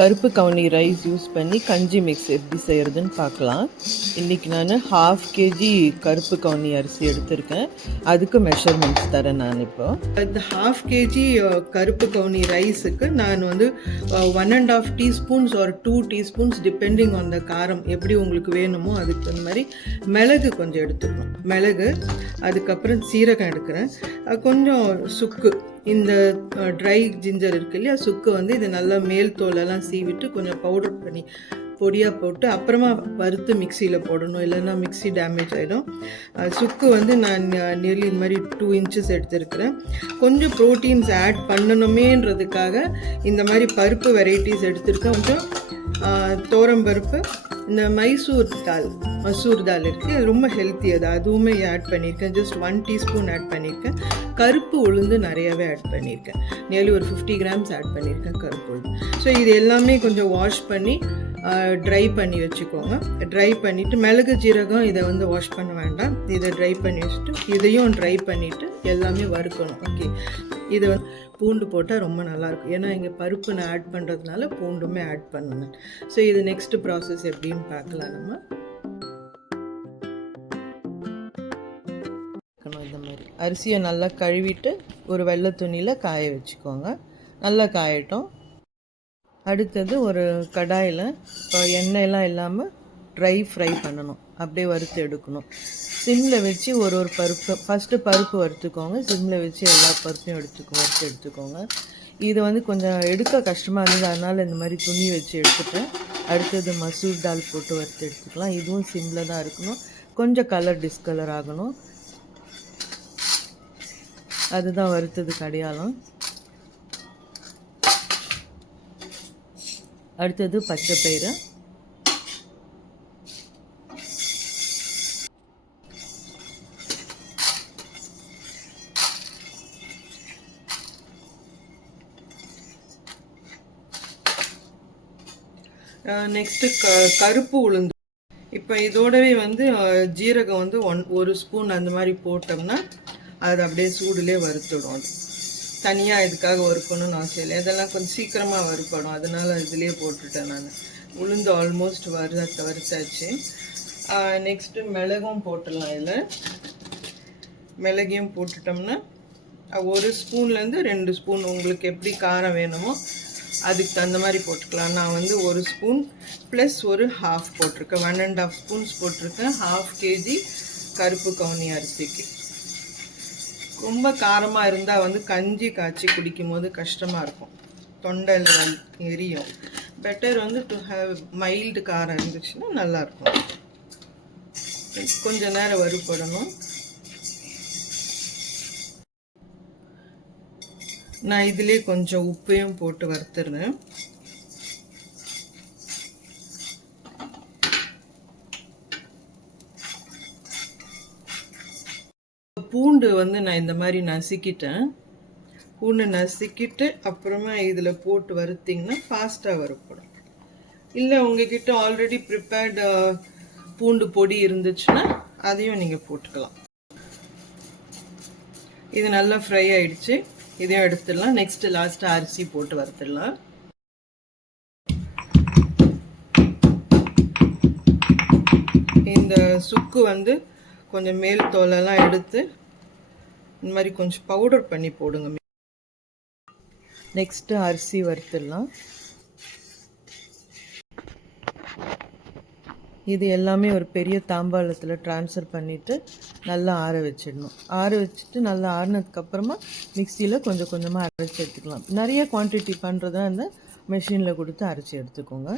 கருப்பு கவுனி rice use பண்ணி கஞ்சி மிக்ஸ் எப்படி செய்கிறதுன்னு பார்க்கலாம். இன்றைக்கி நான் 1/2 kg கருப்பு கவுனி அரிசி எடுத்திருக்கேன். அதுக்கு மெஷர்மெண்ட்ஸ் தரேன் நான். இப்போ இந்த 1/2 kg கருப்பு கவுனி ரைஸுக்கு நான் வந்து 1.5 teaspoons or 2 teaspoons depending on the காரம் எப்படி உங்களுக்கு வேணுமோ அதுக்கு தகுந்த மாதிரி மிளகு கொஞ்சம் எடுத்துக்கணும். மிளகு, அதுக்கப்புறம் சீரகம் எடுக்கிறேன், கொஞ்சம் சுக்கு, இந்த ட்ரை ஜிஞ்சர் இருக்கு இல்லையா, சுக்கு வந்து இது நல்லா மேல் தோலெல்லாம் சீவிட்டு கொஞ்சம் பவுடர் பண்ணி பொடியாக போட்டு அப்புறமா வறுத்து மிக்சியில் போடணும், இல்லைன்னா மிக்சி டேமேஜ் ஆகிடும். சுக்கு வந்து நான் நியர்லி இந்த மாதிரி 2 inches எடுத்துருக்கிறேன். கொஞ்சம் ப்ரோட்டீன்ஸ் ஆட் பண்ணணுமேன்றதுக்காக இந்த மாதிரி பருப்பு வெரைட்டிஸ் எடுத்துருக்கேன். கொஞ்சம் தோரம்பருப்பு, இந்த மசூர் தால் இருக்குது, அது ரொம்ப ஹெல்த்தி, அதுவுமே ஆட் பண்ணியிருக்கேன். ஜஸ்ட் 1 teaspoon ஆட் பண்ணியிருக்கேன். கருப்பு உளுந்து நிறையாவே ஆட் பண்ணியிருக்கேன், நியர்லி ஒரு 50 grams ஆட் பண்ணியிருக்கேன் கருப்பு உளுந்து. ஸோ இது எல்லாமே கொஞ்சம் வாஷ் பண்ணி ட்ரை பண்ணி வச்சுக்கோங்க. ட்ரை பண்ணிவிட்டு மிளகு ஜீரகம் இதை வந்து வாஷ் பண்ண வேண்டாம், இதை ட்ரை பண்ணி வச்சுட்டு இதையும் ட்ரை பண்ணிவிட்டு எல்லாமே வறுக்கணும். ஓகே, இதை வந்து பூண்டு போட்டால் ரொம்ப நல்லாயிருக்கும், ஏன்னா இங்கே பருப்பு நான் ஆட் பண்ணுறதுனால பூண்டுமே ஆட் பண்ணணும். ஸோ இது நெக்ஸ்ட் ப்ராசஸ் எப்படின்னு பார்க்கலாம். நம்ம இந்த மாதிரி அரிசியை நல்லா கழுவிட்டு ஒரு வெள்ளை துணியில் காய வச்சுக்கோங்க. நல்லா காயட்டும். அடுத்தது ஒரு கடாயில் இப்போ எண்ணெயெல்லாம் இல்லாமல் ட்ரை ஃப்ரை பண்ணணும், அப்படியே வறுத்து எடுக்கணும். சிம்மில் வச்சு ஒரு பருப்பு, ஃபஸ்ட்டு பருப்பு வறுத்துக்கோங்க. சிம்மில் வச்சு எல்லா பருப்பையும் வறுத்து எடுத்துக்கோங்க. இது வந்து கொஞ்சம் எடுக்க கஷ்டமாக இருந்தது, அதனால் இந்த மாதிரி துணி வச்சு எடுத்துட்டேன். அடுத்தது மசூர் தால் போட்டு வறுத்து எடுத்துக்கலாம். இதுவும் சிம்மில் தான் இருக்கணும், கொஞ்சம் கலர் டிஸ்கலர் ஆகணும், அதுதான் வறுத்தது அடையாளம். அடுத்தது பச்சை பயிறு, நெக்ஸ்ட்டு கருப்பு உளுந்து. இப்போ இதோடவே வந்து ஜீரகம் வந்து 1 ஸ்பூன் அந்த மாதிரி போட்டோம்னா அது அப்படியே சூடுலேயே வறுத்துடும். அது தனியாக இதுக்காக வறுக்கணும்னு அவசியம் இல்லை, இதெல்லாம் கொஞ்சம் சீக்கிரமாக வறுப்படும், அதனால் இதுலேயே போட்டுட்டேன் நான். உளுந்து ஆல்மோஸ்ட் வறுத்தாச்சு. நெக்ஸ்ட்டு மிளகும் போட்டுடலாம். இதில் மிளகையும் போட்டுட்டோம்னா 1 ஸ்பூன்லேருந்து 2 ஸ்பூன் உங்களுக்கு எப்படி காரம் வேணுமோ அதுக்கு தகுந்த மாதிரி போட்டுக்கலாம். நான் வந்து 1 ஸ்பூன் ப்ளஸ் ஒரு 1/2 போட்டிருக்கேன், 1.5 ஸ்பூன்ஸ் போட்டிருக்கேன் 1/2 kg கருப்பு கவுனி அரிசிக்கு. ரொம்ப காரமாக இருந்தால் வந்து கஞ்சி காய்ச்சி குடிக்கும் போது கஷ்டமாக இருக்கும், தொண்டையில் எரியும். பெட்டர் வந்து டு ஹேவ் மைல்டு காரம் இருந்துச்சுன்னா நல்லாயிருக்கும். கொஞ்ச நேரம் வறுபடணும். நான் இதிலே கொஞ்சம் உப்பையும் போட்டு வறுத்துறேன். பூண்டு வந்து நான் இந்த மாதிரி நசுக்கிட்டேன். பூண்டு நசுக்கிட்டு அப்புறமா இதில் போட்டு வறுத்திங்கன்னா ஃபாஸ்ட்டாக வறுப்படும். இல்லை உங்ககிட்ட ஆல்ரெடி ப்ரிப்பேர்டு பூண்டு பொடி இருந்துச்சுன்னா அதையும் நீங்கள் போட்டுக்கலாம். இது நல்லா ஃப்ரை ஆயிடுச்சு, இதையும் எடுத்துடலாம். நெக்ஸ்ட்டு லாஸ்ட்டாக அரிசி போட்டு வறுத்துடலாம். இந்த சுக்கு வந்து கொஞ்சம் மேல் தோலெல்லாம் எடுத்து இந்த மாதிரி கொஞ்சம் பவுடர் பண்ணி போடுங்க. நெக்ஸ்ட்டு அரிசி வறுத்துடலாம். இது எல்லாமே ஒரு பெரிய தாம்பாளத்தில் ட்ரான்ஸ்ஃபர் பண்ணிவிட்டு நல்லா ஆற வச்சிடணும். ஆற வச்சுட்டு நல்லா ஆறினதுக்கப்புறமா மிக்சியில் கொஞ்சம் கொஞ்சமாக அரைச்சி எடுத்துக்கலாம். நிறைய குவான்டிட்டி பண்ணுறதா இருந்தால் மெஷினில் கொடுத்து அரைச்சி எடுத்துக்கோங்க.